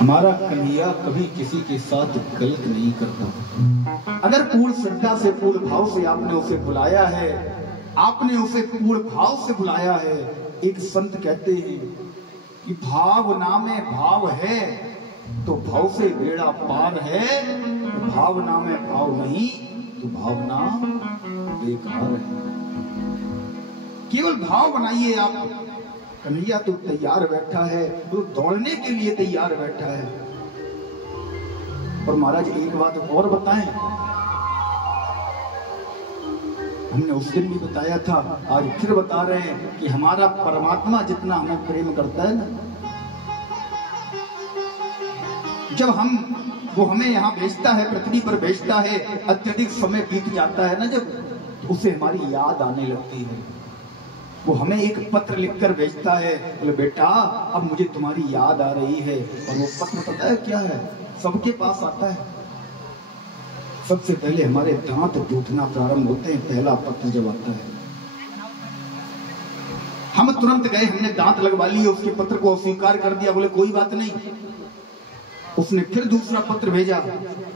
हमारा कन्हैया कभी किसी के साथ गलत नहीं करता। अगर पूर्ण श्रद्धा से, पूर्ण भाव से आपने उसे बुलाया है, आपने उसे पूर्ण भाव से बुलाया है। एक संत कहते हैं कि भावना में भाव है तो भाव से बेड़ा पार है, भावना में भाव नहीं तो भावना बेकार है। केवल भाव बनाइए आप। कन्हैया तो तैयार बैठा है, तो दौड़ने के लिए तैयार बैठा है। और महाराज एक बात और बताएं, हमने उस दिन भी बताया था, आज फिर बता रहे हैं कि हमारा परमात्मा जितना हमें प्रेम करता है ना, जब वो हमें यहाँ भेजता है, पृथ्वी पर भेजता है, अत्यधिक समय बीत जाता है ना जब, तो उसे हमारी याद आने लगती है। वो हमें एक पत्र लिखकर भेजता है, बोले बेटा अब मुझे तुम्हारी याद आ रही है। और वो पत्र पता है क्या है? सबके पास आता है। सबसे पहले हमारे दांत टूटना प्रारंभ होते हैं, पहला पत्र जब आता है। हम तुरंत गए, हमने दांत लगवा लिए, उसके पत्र को अस्वीकार कर दिया, बोले कोई बात नहीं। उसने फिर दूसरा पत्र भेजा,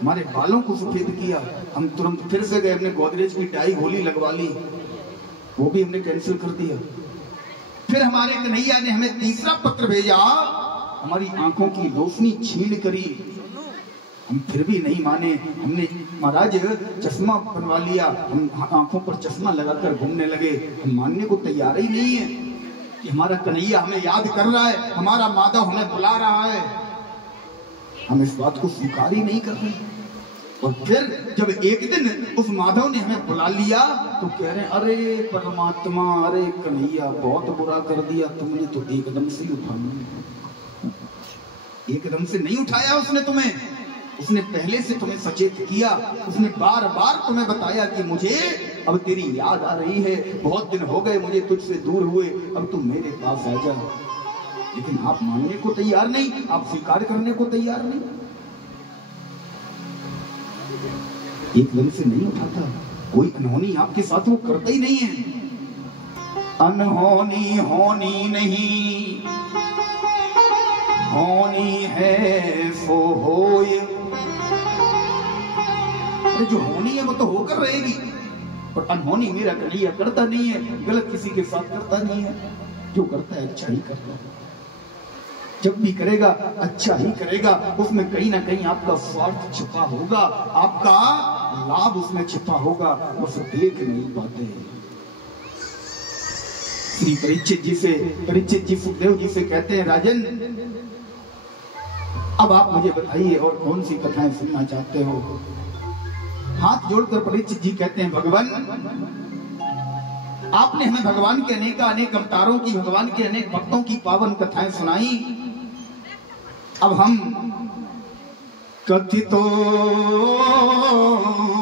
हमारे बालों को सफेद किया। हम तुरंत फिर से गए, हमने गोदरेज की डाई गोली लगवा ली, वो भी हमने कैंसिल कर दिया। फिर हमारे कन्हैया ने हमें तीसरा पत्र भेजा, हमारी आंखों की रोशनी छीन करी। हम फिर भी नहीं माने, हमने महाराज चश्मा बनवा लिया, हम आंखों पर चश्मा लगाकर घूमने लगे। हम मानने को तैयार ही नहीं है कि हमारा कन्हैया हमें याद कर रहा है, हमारा माधव हमें बुला रहा है। हम इस बात को स्वीकार ही नहीं कर रहे। और फिर जब एक दिन उस माधव ने हमें बुला लिया तो कह रहे हैं, अरे परमात्मा, अरे कन्हैया बहुत बुरा कर दिया तुमने, तो एकदम से उठाया। एकदम से नहीं उठाया उसने तुम्हें, उसने पहले से तुम्हें सचेत किया। उसने बार बार तुम्हें बताया कि मुझे अब तेरी याद आ रही है, बहुत दिन हो गए मुझे तुझसे दूर हुए, अब तू मेरे पास आ जा। लेकिन आप मानने को तैयार नहीं, आप स्वीकार करने को तैयार नहीं। एकदम से नहीं उठाता, कोई अनहोनी आपके साथ वो करता ही नहीं है। अनहोनी होनी नहीं, होनी है सो होए। अरे जो होनी है वो तो होकर रहेगी, और अनहोनी मेरा कन्हैया करता नहीं है, गलत किसी के साथ करता नहीं है। जो करता है अच्छा ही करता है, जब भी करेगा अच्छा ही करेगा। उसमें कहीं ना कहीं आपका स्वार्थ छिपा होगा, आपका लाभ उसमें छिपा होगा, उसे देख नहीं पाते। श्री परीक्षित जी सुखदेव जी से कहते हैं, राजन अब आप मुझे बताइए और कौन सी कथाएं सुनना चाहते हो। हाथ जोड़कर परीक्षित जी कहते हैं, भगवान आपने हमें भगवान के अनेक अवतारों की, भगवान के अनेक भक्तों की पावन कथाएं सुनाई। अब हम कथितो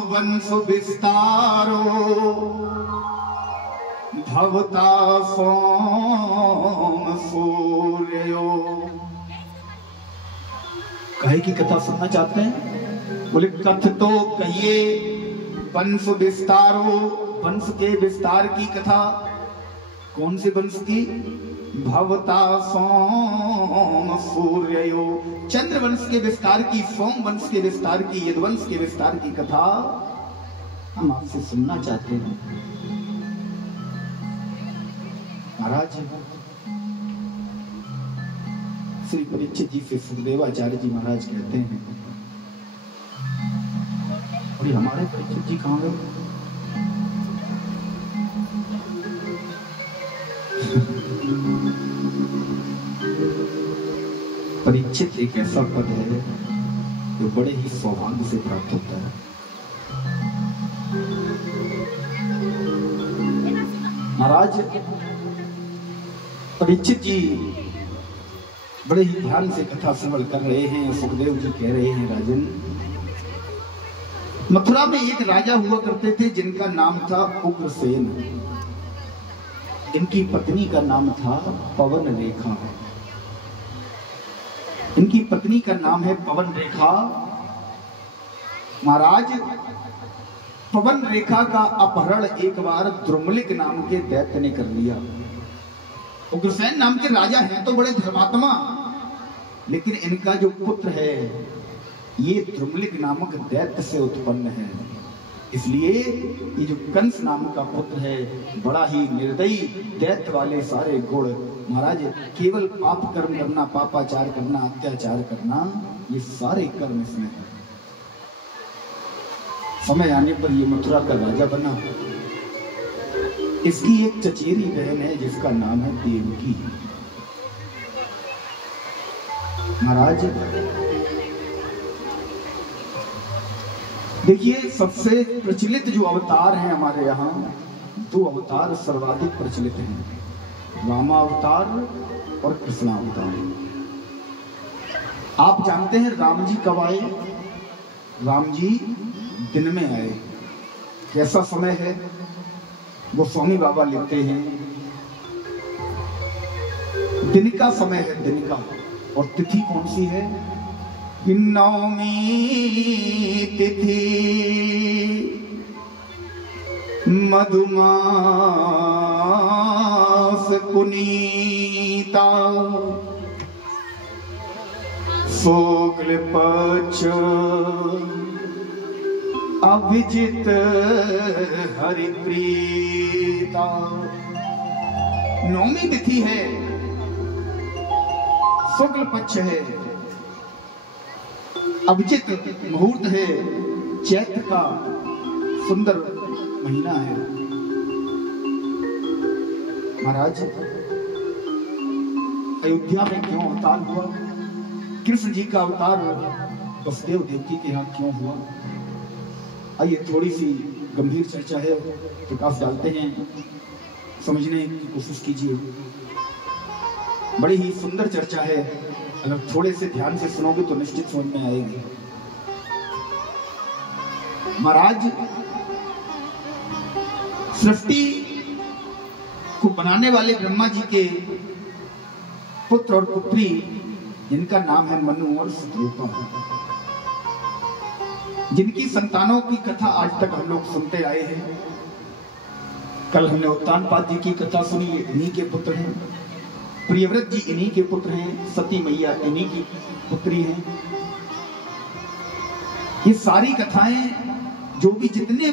वंश विस्तारो भवता सोम सूर्यो। कहे की कथा सुनना चाहते हैं? बोले कथितो कहिए, वंश विस्तारो, वंश के विस्तार की कथा। कौन से वंश की? भवता सोम सूर्यो, चंद्र वंश के विस्तार की, सोम वंश के विस्तार की, यदुवंश के विस्तार की कथा हम आपसे सुनना चाहते हैं। महाराज श्री परीक्षित जी से सुखदेवाचार्य जी महाराज कहते हैं, और ये हमारे परीक्षित जी कहाँ गए? परीक्षित एक ऐसा पद है जो बड़े ही सौभाग्य से प्राप्त होता है। महाराज परीक्षित जी बड़े ही ध्यान से कथा श्रवण कर रहे हैं। सुखदेव जी कह रहे हैं, राजन मथुरा में एक राजा हुआ करते थे जिनका नाम था उग्रसेन। इनकी पत्नी का नाम था पवन रेखा। इनकी पत्नी का नाम है पवन रेखा। महाराज पवन रेखा का अपहरण एक बार द्रुमलिक नाम के दैत्य ने कर लिया। उग्रसेन नाम के राजा हैं तो बड़े धर्मात्मा, लेकिन इनका जो पुत्र है ये द्रुमलिक नामक दैत्य से उत्पन्न है। इसलिए ये जो कंस नाम का पुत्र है बड़ा ही निर्दयी दैत्य वाले सारे गुण। महाराज केवल पाप कर्म करना, पापाचार करना, अत्याचार करना, ये सारे कर्म इसमें है। समय आने पर ये मथुरा का राजा बना। इसकी एक चचेरी बहन है जिसका नाम है देवकी। महाराज देखिए, सबसे प्रचलित जो अवतार हैं हमारे यहाँ, दो अवतार सर्वाधिक प्रचलित हैं, रामावतार और कृष्णावतार। आप जानते हैं राम जी कब आए? राम जी दिन में आए। कैसा समय है वो स्वामी बाबा लिखते हैं, दिन का समय है, दिन का। और तिथि कौन सी है? नवमी तिथि मधुमास पुनीता शुक्ल पक्ष अभिजित हरिप्रीता। नवमी तिथि है, शुक्ल पक्ष है, अभिजित मुहूर्त है, चैत्र का सुंदर महीना है। महाराज अयोध्या में क्यों अवतार हुआ? कृष्ण जी का अवतार वसुदेव देवकी के यहाँ क्यों हुआ? आइए थोड़ी सी गंभीर चर्चा है, प्रकाश डालते हैं, समझने की कोशिश कीजिए। बड़ी ही सुंदर चर्चा है, अगर थोड़े से ध्यान से सुनोगे तो निश्चित समझ में आएगी। महाराज सृष्टि को बनाने वाले ब्रह्मा जी के पुत्र और पुत्री, जिनका नाम है मनु और शतरूपा, जिनकी संतानों की कथा आज तक हम लोग सुनते आए हैं। कल हमने उत्तानपाद जी की कथा सुनी, इन्हीं के पुत्र हैं। प्रियव्रत जी इन्हीं के पुत्र हैं। सती मैया इन्हीं की पुत्री हैं। ये सारी कथाएं जो भी जितने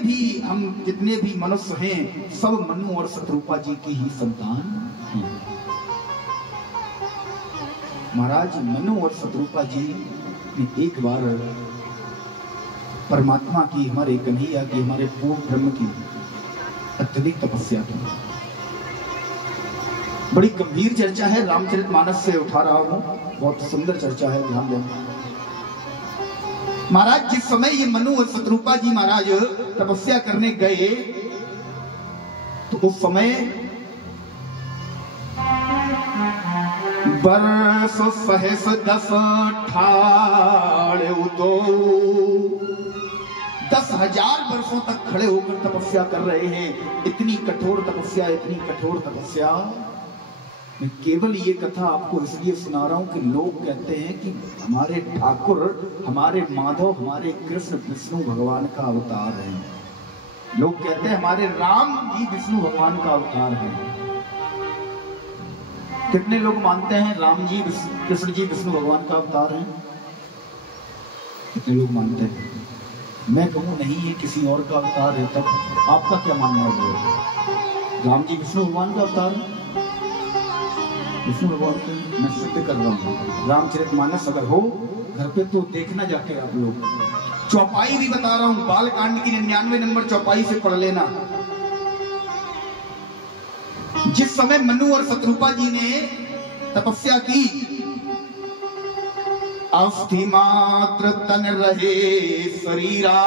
भी मनुष्य हैं, सब मनु और शतरूपा जी की ही संतान हैं। महाराज मनु और शतरूपा जी ने एक बार परमात्मा की, हमारे कन्हैया की, हमारे पूर्ण ब्रह्म की अत्यधिक तपस्या की। बड़ी गंभीर चर्चा है, रामचरितमानस से उठा रहा हूं, बहुत सुंदर चर्चा है, ध्यान दें। महाराज जिस समय ये मनु और शतरूपा जी महाराज तपस्या करने गए, तो उस समय बरस सहस दस ठाड़ उदो, 10,000 वर्षों तक खड़े होकर तपस्या कर रहे हैं। इतनी कठोर तपस्या, इतनी कठोर तपस्या। मैं केवल ये कथा आपको इसलिए सुना रहा हूं कि लोग कहते हैं कि हमारे ठाकुर, हमारे माधव, हमारे कृष्ण विष्णु भगवान का अवतार है। लोग कहते हैं हमारे राम जी विष्णु भगवान का अवतार है। कितने लोग मानते हैं राम जी कृष्ण जी विष्णु भगवान का अवतार है? कितने लोग मानते हैं? मैं कहूँ नहीं, ये किसी और का अवतार है। तब आपका क्या मानना है? राम जी विष्णु भगवान का अवतार है? विष्णु भगवान के मैं सिद्ध कर रहा हूँ। रामचरितमानस अगर हो घर पे तो देखना जाके आप लोग। चौपाई भी बता रहा हूँ, बालकांड की 99 नंबर चौपाई से पढ़ लेना। जिस समय मनु और शतरूपा जी ने तपस्या की, अस्थि मात्र तन रहे शरीरा,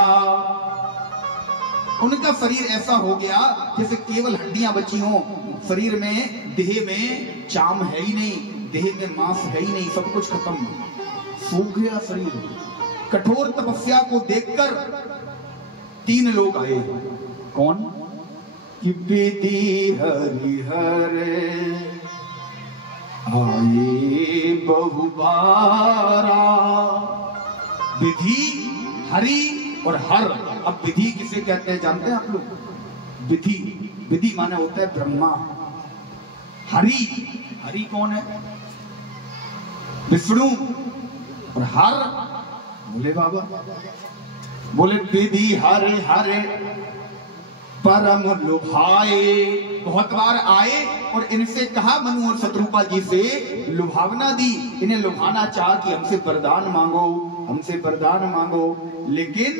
उनका शरीर ऐसा हो गया जैसे केवल हड्डियां बची हों। शरीर में, देह में चाम है ही नहीं, देह में मांस है ही नहीं, सब कुछ खत्म, सूख गया शरीर। कठोर तपस्या को देखकर 3 लोग आए। कौन? कि विधि हरिहर आए बहुबारा। विधि, हरि और हर। अब विधि किसे कहते हैं जानते हैं आप लोग? विधि, विधि माने होता है ब्रह्मा। हरि, हरि कौन है? विष्णु और हर बोले बाबा, बोले विधि हरे हरे परम लुभाए। बहुत बार आए और इनसे कहा मनु और शत्रुपा जी से लुभावना दी, इन्हें लुभाना चाहा कि हमसे वरदान मांगो, हमसे वरदान मांगो, लेकिन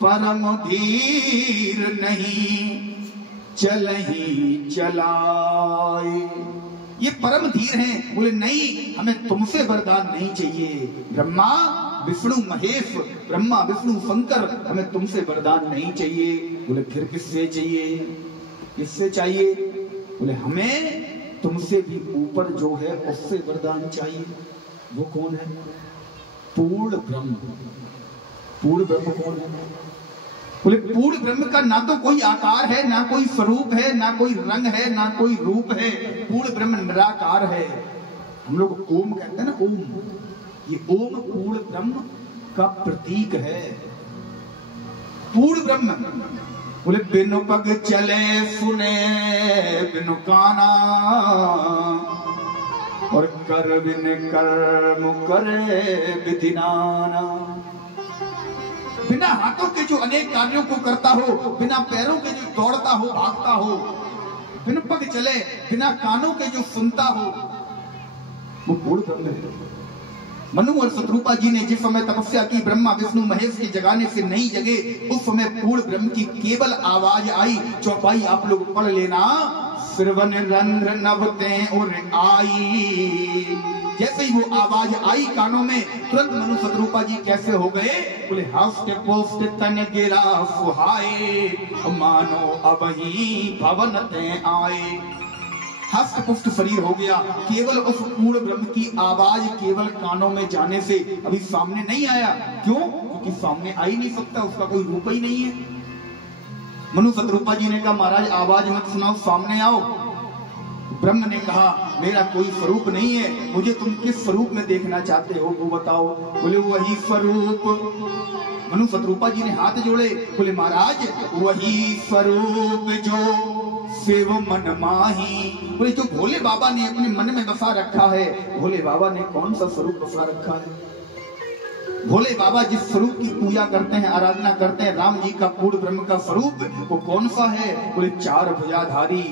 परम धीर नहीं चलही चलाए। ये परम धीर हैं, बोले नहीं हमें तुमसे वरदान नहीं चाहिए। ब्रह्मा विष्णु महेश, ब्रह्मा विष्णु शंकर, हमें तुमसे वरदान नहीं चाहिए। बोले फिर किससे चाहिए? किससे चाहिए? बोले हमें तुमसे भी ऊपर जो है उससे वरदान चाहिए। वो कौन है? पूर्ण ब्रह्म। पूर्ण ब्रह्म कौन है? बोले पूर्ण ब्रह्म का ना तो कोई आकार है, ना कोई स्वरूप है, ना कोई रंग है, ना कोई रूप है। पूर्ण ब्रह्म निराकार है। हम लोग ओम कहते हैं ना, ओम, ये ओम पूर्ण ब्रह्म का प्रतीक है। पूर्ण ब्रह्म। बोले बिनु पग चले सुने बिनु काना, और कर बिन कर्म करे विधि नाना। बिना हाथों के जो अनेक कार्यों को करता हो, बिना पैरों के जो दौड़ता हो भागता हो, बिन पग चले, बिना कानों के जो सुनता हो, वो पूर्ण ब्रह्म है। मनु और शत्रुपा जी ने जिस समय तपस्या की, ब्रह्मा विष्णु महेश के जगाने से नहीं जगे, उस समय पूर्ण ब्रह्म की केवल आवाज आई। चौपाई आप लोग पढ़ लेना, श्रवण रंध्र नभते और आई। जैसे ही वो आवाज आई कानों में, तुरंत मनु शत्रुपा जी कैसे हो गए? बोले हस्त पुष्ट तन गिरा सुहाए, मानो अब ही भवन ते आए। हस्त पुष्ट शरीर हो गया, केवल उस पूर्ण ब्रह्म की आवाज केवल कानों में जाने से। अभी सामने नहीं आया, क्यों? क्योंकि सामने आ ही नहीं सकता, उसका कोई रूप ही नहीं है। मनु शत्रुपा जी ने कहा महाराज आवाज मत सुनाओ, सामने आओ। ब्रह्म ने कहा मेरा कोई स्वरूप नहीं है, मुझे तुम किस स्वरूप में देखना चाहते हो वो बताओ। बोले वही स्वरूप। मनु शत्रुपा जी ने हाथ जोड़े, बोले महाराज वही स्वरूप जो शिव मन माही। बोले जो भोले बाबा ने अपने मन में बसा रखा है। भोले बाबा ने कौन सा स्वरूप बसा रखा है? भोले बाबा जिस स्वरूप की पूजा करते हैं, आराधना करते हैं, राम जी का पूर्ण ब्रह्म का स्वरूप, वो कौन सा है? बोले चार भुजाधारी,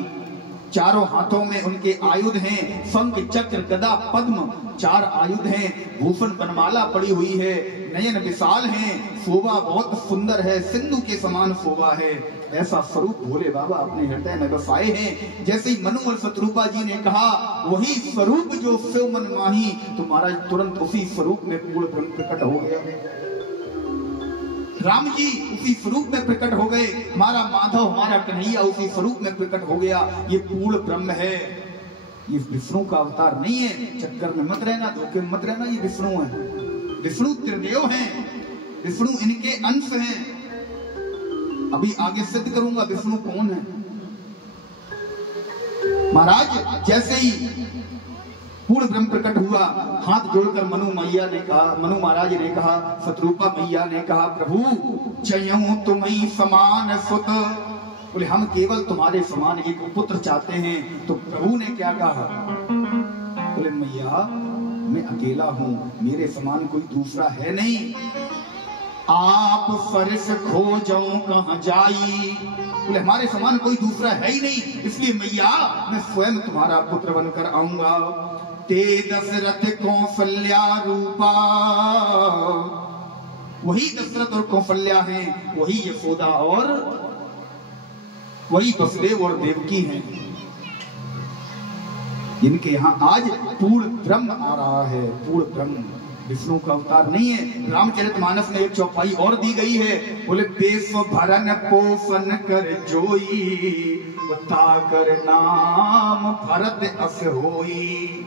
चारों हाथों में उनके आयुध हैं, शंख चक्र गदा पद्म, चार आयुध हैं, भूषण बनमाला पड़ी हुई है, नयन विशाल हैं, शोभा बहुत सुंदर है, सिंधु के समान शोभा है। ऐसा स्वरूप भोले बाबा अपने हृदय में बसाए हैं। जैसे ही मनु और शत्रुपा जी ने कहा वही स्वरूप जो शिव मन माही, तो महाराज तुरंत उसी स्वरूप में पूर्ण ब्रह्म प्रकट हो गया। राम जी उसी स्वरूप में प्रकट हो गए, हमारा माधव हमारा कन्हैया उसी स्वरूप में प्रकट हो गया। ये पूर्ण ब्रह्म है, ये विष्णु का अवतार नहीं है। चक्कर में मत रहना, धोखे में मत रहना, ये विष्णु है। विष्णु त्रिदेव हैं, विष्णु इनके अंश हैं। अभी आगे सिद्ध करूंगा विष्णु कौन है। महाराज जैसे ही पूर्ण ब्रह्म प्रकट हुआ, हाथ जोड़कर मनु मैया ने कहा, मनु महाराज ने कहा, शत्रुपा मैया ने कहा प्रभु चयऊं तुम्हीं समान सुत। बोले हम केवल तुम्हारे समान एक पुत्र चाहते हैं। तो प्रभु ने क्या कहा? बोले मैया मैं अकेला हूं, मेरे समान कोई दूसरा है नहीं। आप फर्श खोजो कहां जाई। बोले हमारे समान कोई दूसरा है ही नहीं, इसलिए मैया मैं स्वयं तुम्हारा पुत्र बनकर आऊंगा। ते दशरथ कौशल्या रूपा, वही दशरथ और कौशल्या हैं, वही यशोदा और वही वसुदेव और देवकी हैं। इनके यहाँ आज पूर्ण ब्रह्म आ रहा है। पूर्ण ब्रह्म विष्णु का अवतार नहीं है। रामचरितमानस में एक चौपाई और दी गई है। बोले देश भरन पोषण कर जोई, बता कर नाम भरत अस होई।